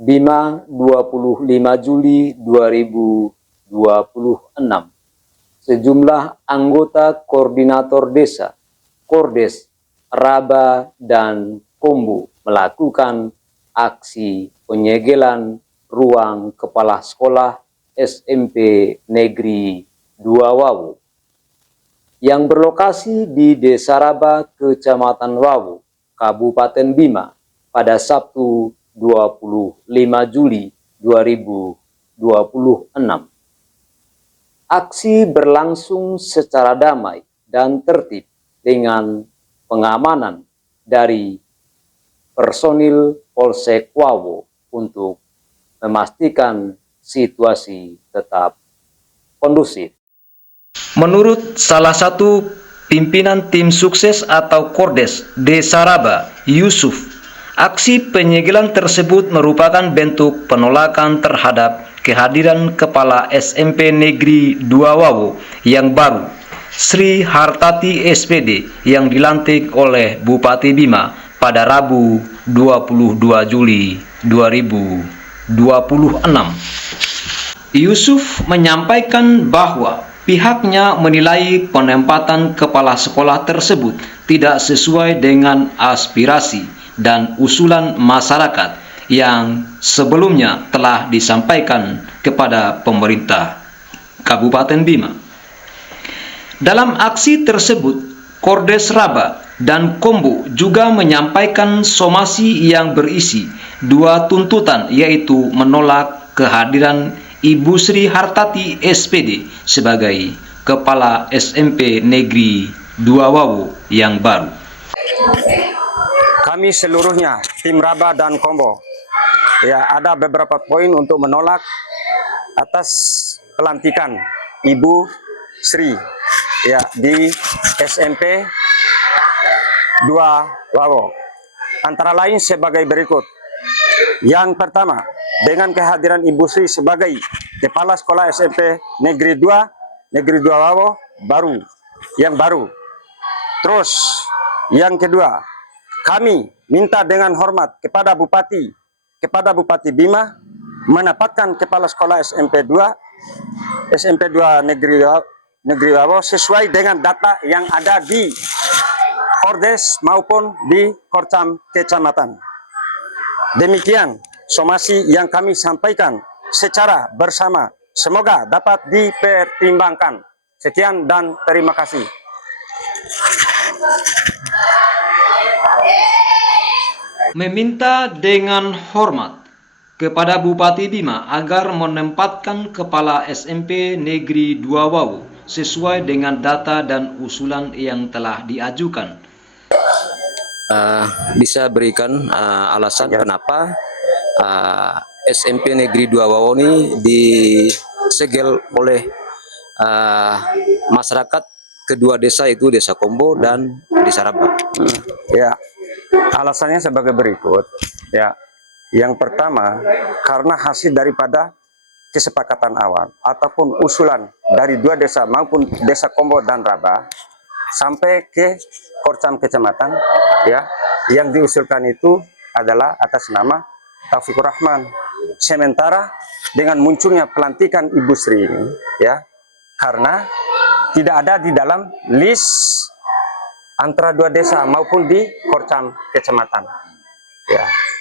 Bima 25 Juli 2026. Sejumlah anggota koordinator desa, Kordes, Raba, dan Kombo melakukan aksi penyegelan ruang kepala sekolah SMP Negeri 2 Wawo yang berlokasi di Desa Raba, Kecamatan Wawo, Kabupaten Bima pada Sabtu 25 Juli 2026. Aksi berlangsung secara damai dan tertib dengan pengamanan dari personil Polsek Wawo untuk memastikan situasi tetap kondusif. Menurut salah satu pimpinan tim sukses atau Kordes Desa Raba, Yusuf, aksi penyegelan tersebut merupakan bentuk penolakan terhadap kehadiran Kepala SMP Negeri 2 Wawo yang baru, Sri Hartati SPD, yang dilantik oleh Bupati Bima pada Rabu 22 Juli 2026. Yusuf menyampaikan bahwa pihaknya menilai penempatan kepala sekolah tersebut tidak sesuai dengan aspirasi dan usulan masyarakat yang sebelumnya telah disampaikan kepada pemerintah Kabupaten Bima. Dalam aksi tersebut, Kordes Raba dan Kombo juga menyampaikan somasi yang berisi dua tuntutan, yaitu menolak kehadiran Ibu Sri Hartati SPD sebagai Kepala SMP Negeri 2 Wawo yang baru. Kami seluruhnya, tim Raba dan Kombo, ada beberapa poin untuk menolak atas pelantikan Ibu Sri di SMP 2 Wawo. Antara lain sebagai berikut. Yang pertama, dengan kehadiran Ibu Sri sebagai Kepala Sekolah SMP Negeri 2 Wawo yang baru. Terus yang kedua, kami minta dengan hormat kepada Bupati Bima menempatkan Kepala Sekolah SMP 2 Negeri Wawo sesuai dengan data yang ada di Kordes maupun di Korcam Kecamatan. Demikian somasi yang kami sampaikan secara bersama. Semoga dapat dipertimbangkan. Sekian dan terima kasih. Meminta dengan hormat kepada Bupati Bima agar menempatkan Kepala SMP Negeri 2 Wawo sesuai dengan data dan usulan yang telah diajukan. Bisa berikan alasan kenapa SMP Negeri 2 Wawo ini disegel oleh masyarakat kedua desa, itu Desa Kombo dan Desa Raba? Alasannya sebagai berikut. Yang pertama, karena hasil daripada kesepakatan awal ataupun usulan dari dua desa maupun Desa Kombo dan Raba sampai ke Korcam Kecamatan, yang diusulkan itu adalah atas nama Taufikur Rahman. Sementara dengan munculnya pelantikan Ibu Sri ini, karena tidak ada di dalam list antara dua desa maupun di Korcam Kecamatan.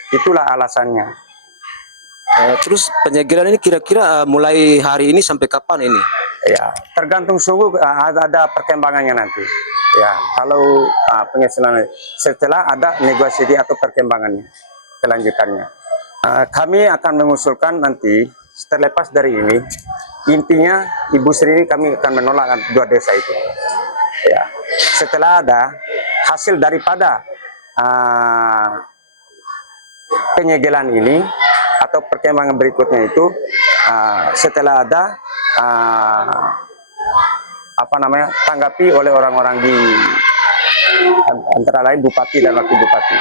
Itulah alasannya. Terus penyegelan ini kira-kira mulai hari ini sampai kapan ini? Tergantung sungguh ada perkembangannya nanti. Kalau penyusunan setelah ada negosiasi atau perkembangannya, kelanjutannya. Kami akan mengusulkan nanti terlepas dari ini, intinya Ibu Sri ini kami akan menolak dua desa itu. Setelah ada hasil daripada penyegelan ini atau perkembangan berikutnya itu, setelah ada tanggapi oleh orang-orang di antara lain Bupati dan Wakil Bupati.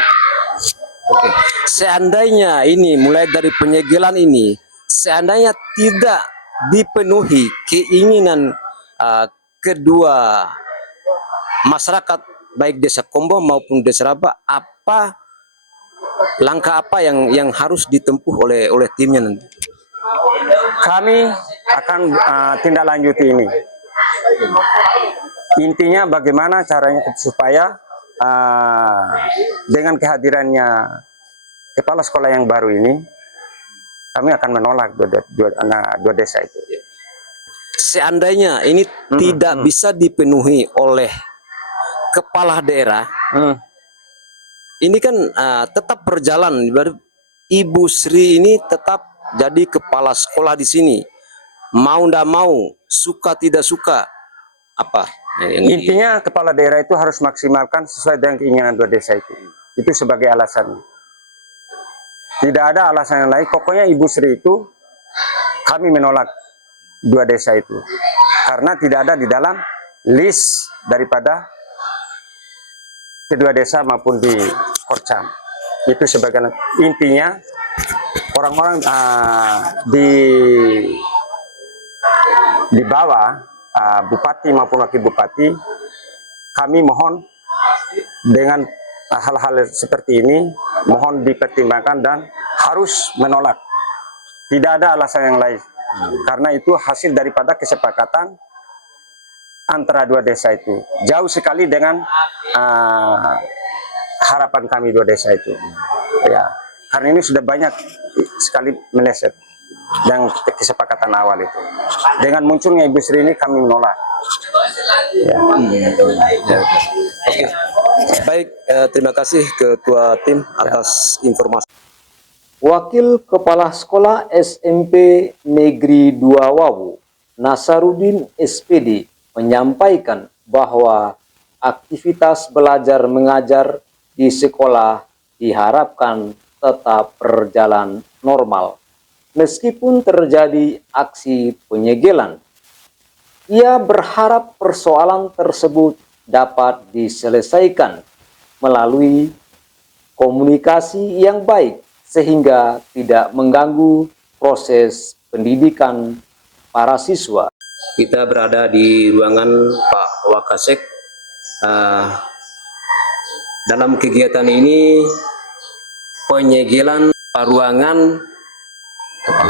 Oke. Seandainya ini mulai dari penyegelan ini, seandainya tidak dipenuhi keinginan kedua masyarakat baik Desa Kombo maupun Desa Raba, apa langkah apa yang harus ditempuh oleh timnya nanti? Kami akan tindak lanjuti ini. Intinya bagaimana caranya supaya dengan kehadirannya kepala sekolah yang baru ini, kami akan menolak dua desa itu. Seandainya ini tidak bisa dipenuhi oleh kepala daerah, ini kan tetap berjalan. Ibu Sri ini tetap jadi kepala sekolah di sini. Mau ndak mau, suka tidak suka, apa? Intinya kepala daerah itu harus maksimalkan sesuai dengan keinginan dua desa itu. Itu sebagai alasan. Tidak ada alasan yang lain. Pokoknya Ibu Sri itu kami menolak dua desa itu karena tidak ada di dalam list daripada kedua desa maupun di Korcam. Itu sebagai intinya orang-orang di bawah bupati maupun wakil bupati, kami mohon dengan hal-hal seperti ini mohon dipertimbangkan dan harus menolak. Tidak ada alasan yang lain. Karena itu hasil daripada kesepakatan antara dua desa itu. Jauh sekali dengan harapan kami dua desa itu. Ya, karena ini sudah banyak sekali meleset dan kesepakatan awal itu. Dengan munculnya Ibu Sri ini kami menolak. Ya. Oke. Baik, terima kasih Ketua Tim atas informasi. Wakil Kepala Sekolah SMP Negeri 2 Wawo, Nasarudin SPD, menyampaikan bahwa aktivitas belajar mengajar di sekolah diharapkan tetap berjalan normal, meskipun terjadi aksi penyegelan. Ia berharap persoalan tersebut dapat diselesaikan melalui komunikasi yang baik, sehingga tidak mengganggu proses pendidikan para siswa. Kita berada di ruangan Pak Wakasek. Dalam kegiatan ini penyegelan ruangan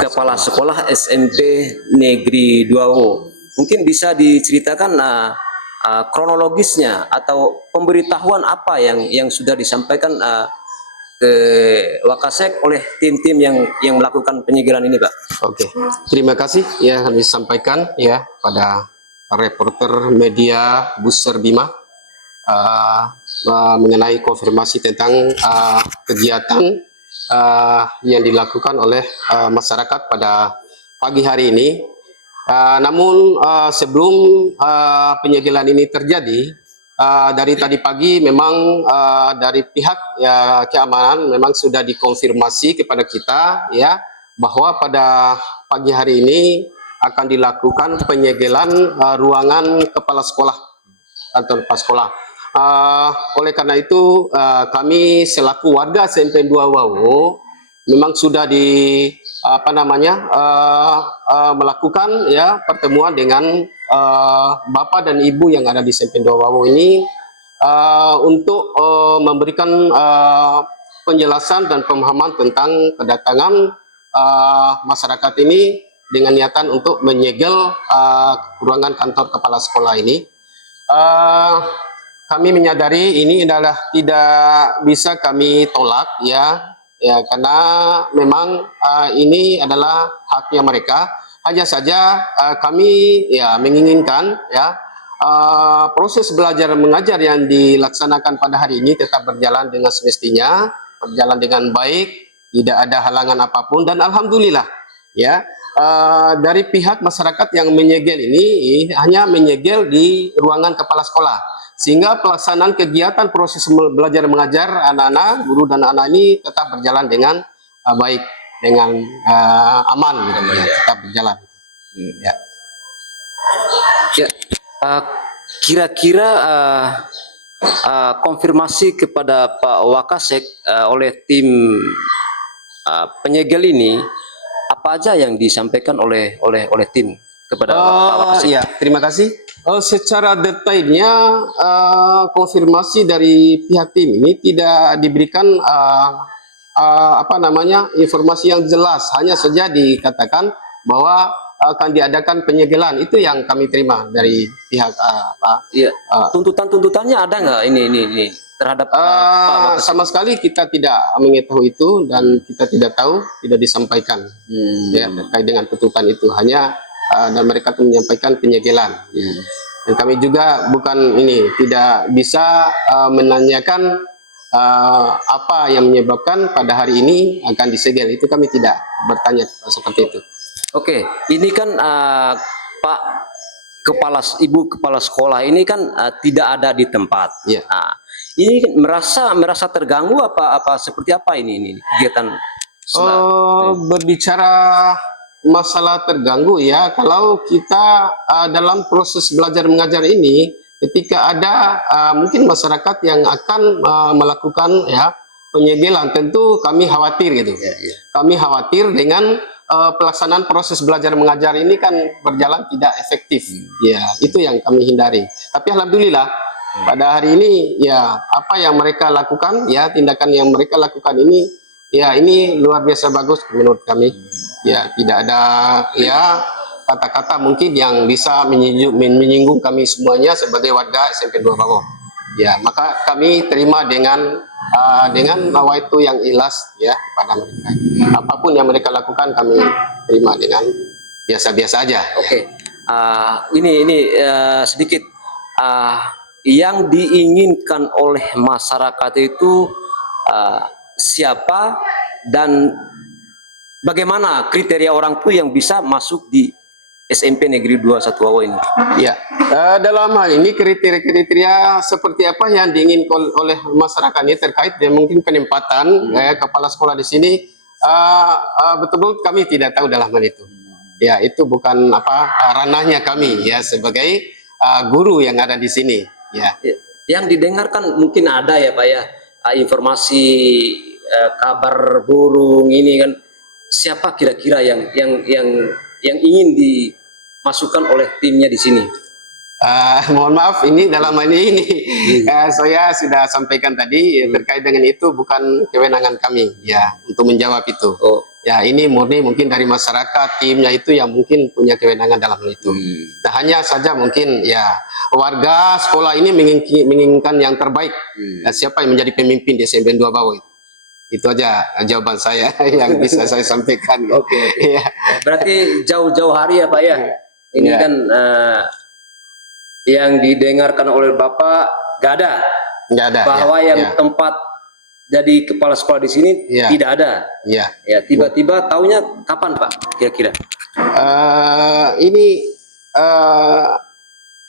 kepala sekolah SMP Negeri 2 Mungkin bisa diceritakan kronologisnya atau pemberitahuan apa yang sudah disampaikan ke Wakasek oleh tim-tim yang melakukan penyegelan ini, Pak. Oke, terima kasih ya kami sampaikan ya pada reporter media Booster Bima mengenai konfirmasi tentang kegiatan yang dilakukan oleh masyarakat pada pagi hari ini. Namun sebelum penyegelan ini terjadi, dari tadi pagi memang dari pihak keamanan memang sudah dikonfirmasi kepada kita ya bahwa pada pagi hari ini akan dilakukan penyegelan ruangan kepala sekolah atau kepala sekolah. Oleh karena itu kami selaku warga SMP 2 Wawo memang sudah melakukan ya pertemuan dengan Bapak dan Ibu yang ada di SMP 2 Wawo ini untuk memberikan penjelasan dan pemahaman tentang kedatangan masyarakat ini dengan niatan untuk menyegel ruangan kantor kepala sekolah ini. Kami menyadari ini adalah tidak bisa kami tolak ya karena memang ini adalah haknya mereka. Hanya saja kami ya menginginkan ya proses belajar mengajar yang dilaksanakan pada hari ini tetap berjalan dengan semestinya, berjalan dengan baik, tidak ada halangan apapun, dan alhamdulillah ya dari pihak masyarakat yang menyegel ini hanya menyegel di ruangan kepala sekolah, sehingga pelaksanaan kegiatan proses belajar mengajar anak-anak, guru dan anak ini tetap berjalan dengan baik, dengan aman gitu ya, tetap berjalan. Ya. Ya, kira-kira konfirmasi kepada Pak Wakasek oleh tim penyegel ini apa aja yang disampaikan oleh tim kepada Pak Wakasek? Ya, terima kasih. Secara detailnya konfirmasi dari pihak tim ini tidak diberikan apa namanya, informasi yang jelas. Hanya saja dikatakan bahwa akan diadakan penyegelan. Itu yang kami terima dari pihak Iya. Tuntutannya ada nggak ini terhadap Pak Wakasek? sama sekali kita tidak mengetahui itu dan kita tidak tahu, tidak disampaikan ya terkait dengan tuntutan itu. Hanya dan mereka tuh menyampaikan penyegelan. Ya. Dan kami juga tidak bisa menanyakan apa yang menyebabkan pada hari ini akan disegel. Itu kami tidak bertanya seperti itu. Oke, ini kan Pak Ibu Kepala Sekolah ini kan tidak ada di tempat. Iya. Nah, ini kan merasa terganggu apa seperti apa ini kegiatan? Berbicara masalah terganggu ya, kalau kita dalam proses belajar mengajar ini, ketika ada mungkin masyarakat yang akan melakukan ya penyegelan, tentu kami khawatir gitu. Kami khawatir dengan pelaksanaan proses belajar mengajar ini kan berjalan tidak efektif. Ya, itu yang kami hindari. Tapi alhamdulillah pada hari ini ya apa yang mereka lakukan ya, tindakan yang mereka lakukan ini ya ini luar biasa bagus menurut kami. Ya, tidak ada ya kata-kata mungkin yang bisa menyinggung kami semuanya sebagai warga SMP 2 Bawo. Ya, maka kami terima dengan itu yang ikhlas ya kepada mereka. Apapun yang mereka lakukan kami terima dengan biasa-biasa aja. Oke. Ini sedikit yang diinginkan oleh masyarakat itu siapa dan bagaimana kriteria orang tua yang bisa masuk di SMP Negeri 2 Satuwawo ini? Ya, dalam hal ini kriteria seperti apa yang diinginkan oleh masyarakat ini terkait dengan mungkin penempatan kepala sekolah di sini, betul-betul kami tidak tahu dalam hal itu. Ya, itu bukan ranahnya kami ya sebagai guru yang ada di sini. Ya. Yang didengarkan mungkin ada ya Pak ya informasi kabar burung ini kan, siapa kira-kira yang ingin dimasukkan oleh timnya di sini? Mohon maaf, ini dalam hal ini saya sudah sampaikan tadi terkait dengan itu bukan kewenangan kami ya untuk menjawab itu. Ya, ini murni mungkin dari masyarakat, timnya itu yang mungkin punya kewenangan dalam hal itu. Nah, hanya saja mungkin ya warga sekolah ini menginginkan yang terbaik. Nah, siapa yang menjadi pemimpin di SMP 2 Bawo itu? Itu aja jawaban saya yang bisa saya sampaikan. Oke. Ya. Berarti jauh-jauh hari ya Pak ya. Ini kan yang didengarkan oleh Bapak gak ada. Nggak ada. Bahwa yang tempat jadi kepala sekolah di sini tidak ada. Ya. Ya, tiba-tiba taunya kapan Pak kira-kira? Ini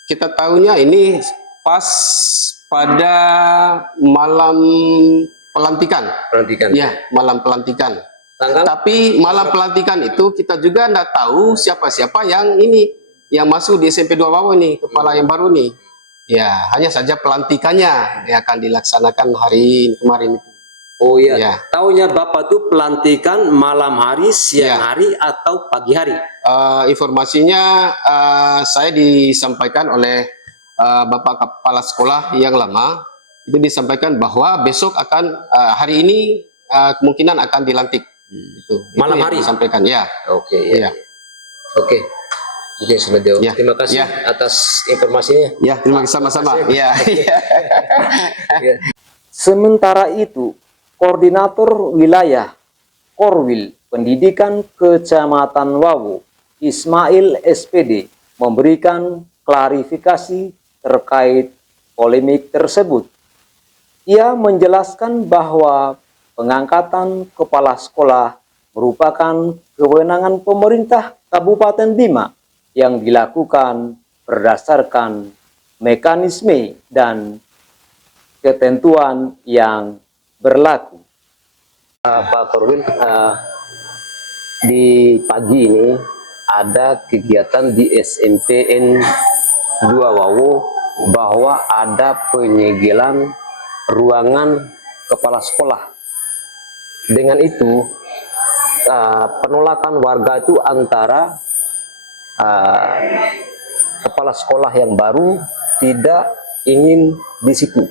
kita tahunya ini pas pada malam pelantikan. Ya, malam pelantikan. Tapi malam pelantikan itu kita juga tidak tahu siapa-siapa yang masuk di SMP 2 Bawo ini, kepala yang baru nih. Ya, hanya saja pelantikannya yang akan dilaksanakan hari kemarin itu. Oh iya. Ya. Taunya Bapak tuh pelantikan malam hari, siang hari atau pagi hari? Informasinya saya disampaikan oleh Bapak Kepala Sekolah yang lama. Itu disampaikan bahwa besok akan hari ini kemungkinan akan dilantik. Itu malam hari disampaikan ya. Oke. Ya. Oke. Oke, sudah jauh. Ya. Terima kasih atas informasinya. Ya, terima kasih sama-sama. Ya. Sementara itu, Koordinator Wilayah Korwil Pendidikan Kecamatan Wawo, Ismail SPD, memberikan klarifikasi terkait polemik tersebut. Ia menjelaskan bahwa pengangkatan kepala sekolah merupakan kewenangan pemerintah Kabupaten Bima yang dilakukan berdasarkan mekanisme dan ketentuan yang berlaku. Pak Korwil, di pagi ini ada kegiatan di SMPN 2 Wawo bahwa ada penyegelan ruangan kepala sekolah. Dengan itu penolakan warga itu antara kepala sekolah yang baru tidak ingin di situ.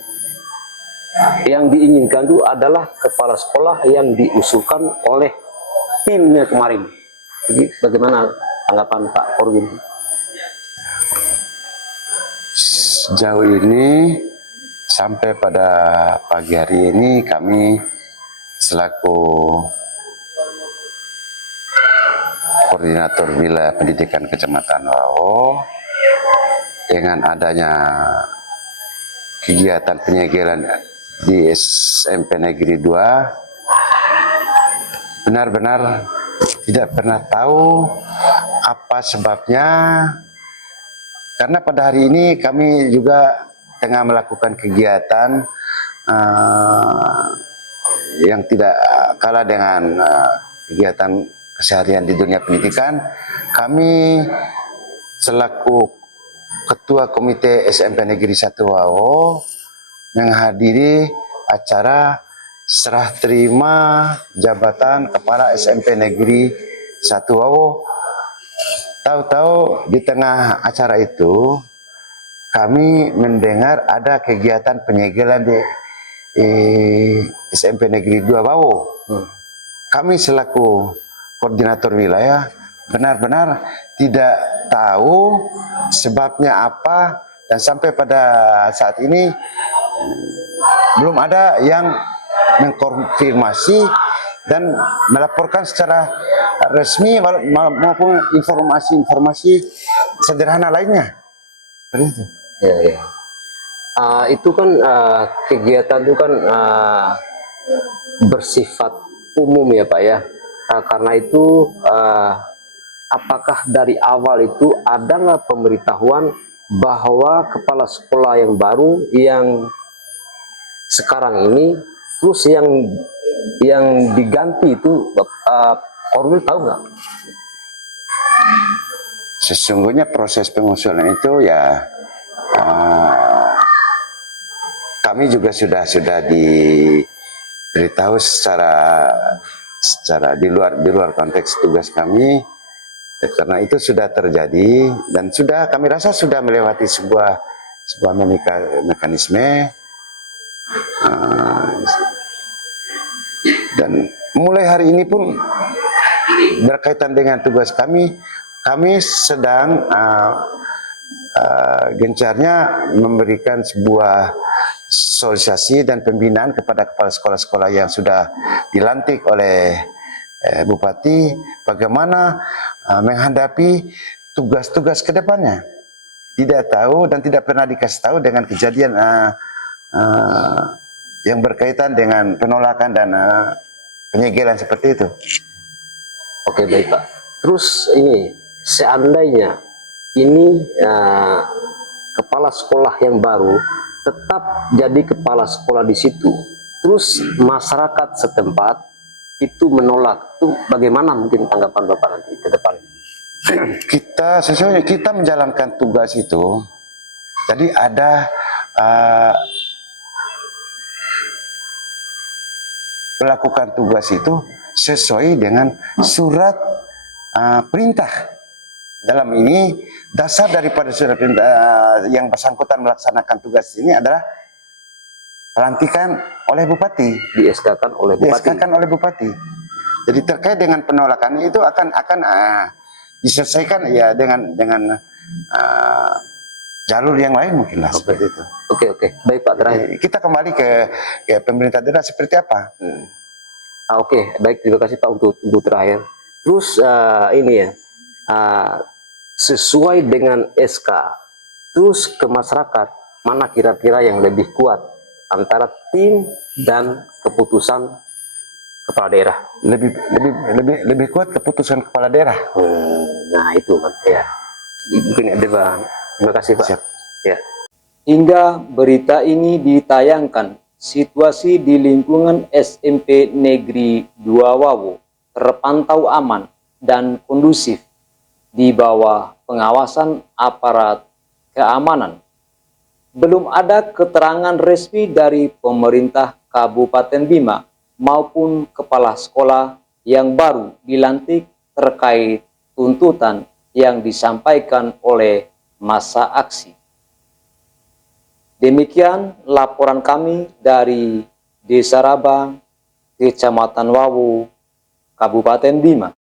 yang diinginkan itu adalah kepala sekolah yang diusulkan oleh timnya kemarin. Jadi bagaimana tanggapan Pak Korwin? Sejauh ini sampai pada pagi hari ini kami selaku koordinator wilayah pendidikan Kecamatan Wawo, dengan adanya kegiatan penyegelan di SMP Negeri 2, benar-benar tidak pernah tahu apa sebabnya, karena pada hari ini kami juga tengah melakukan kegiatan yang tidak kalah dengan kegiatan keseharian di dunia pendidikan. Kami selaku Ketua Komite SMP Negeri 1 Wawo menghadiri acara serah terima jabatan Kepala SMP Negeri 1 Wawo. Tahu-tahu di tengah acara itu kami mendengar ada kegiatan penyegelan di SMP Negeri 2 Wawo. Kami selaku koordinator wilayah benar-benar tidak tahu sebabnya apa, dan sampai pada saat ini belum ada yang mengkonfirmasi dan melaporkan secara resmi maupun informasi-informasi sederhana lainnya. Seperti itu. Ya, ya. Itu kan kegiatan itu kan bersifat umum ya Pak ya. Karena itu apakah dari awal itu ada nggak pemberitahuan bahwa kepala sekolah yang baru yang sekarang ini, terus yang diganti itu Korwil tahu nggak? Sesungguhnya proses pengusulan itu ya kami juga sudah diberitahu secara di luar konteks tugas kami, karena itu sudah terjadi dan kami rasa sudah melewati sebuah mekanisme, dan mulai hari ini pun berkaitan dengan tugas kami sedang gencarnya memberikan sebuah sosialisasi dan pembinaan kepada kepala sekolah-sekolah yang sudah dilantik oleh Bupati, bagaimana menghadapi tugas-tugas ke depannya. Tidak tahu dan tidak pernah dikasih tahu dengan kejadian yang berkaitan dengan penolakan dan penyegelan seperti itu. Oke, baik Pak. Terus ini seandainya ini kepala sekolah yang baru tetap jadi kepala sekolah di situ, terus masyarakat setempat itu menolak, itu bagaimana mungkin tanggapan Bapak nanti ke depan? Sesungguhnya kita menjalankan tugas itu, jadi ada melakukan tugas itu sesuai dengan surat perintah. Dalam ini dasar daripada surat perintah yang bersangkutan melaksanakan tugas ini adalah pelantikan oleh Bupati, Di-SK-kan oleh Bupati. Jadi terkait dengan penolakan itu akan diselesaikan ya dengan jalur yang lain mungkin lah seperti itu. Oke. Baik Pak, terakhir. Kita kembali ke pemerintah daerah seperti apa? Oke, baik, terima kasih Pak untuk terakhir. Terus ini ya, sesuai dengan SK, terus ke masyarakat mana kira-kira yang lebih kuat antara tim dan keputusan kepala daerah? Lebih kuat keputusan kepala daerah. Nah itu Pak ya. Mungkin ada Bang. Terima kasih Pak. Siap. Ya. Hingga berita ini ditayangkan, situasi di lingkungan SMP Negeri 2 Wawo terpantau aman dan kondusif di bawah pengawasan aparat keamanan. Belum ada keterangan resmi dari pemerintah Kabupaten Bima maupun kepala sekolah yang baru dilantik terkait tuntutan yang disampaikan oleh massa aksi. Demikian laporan kami dari Desa Rabang, Kecamatan Wawo, Kabupaten Bima.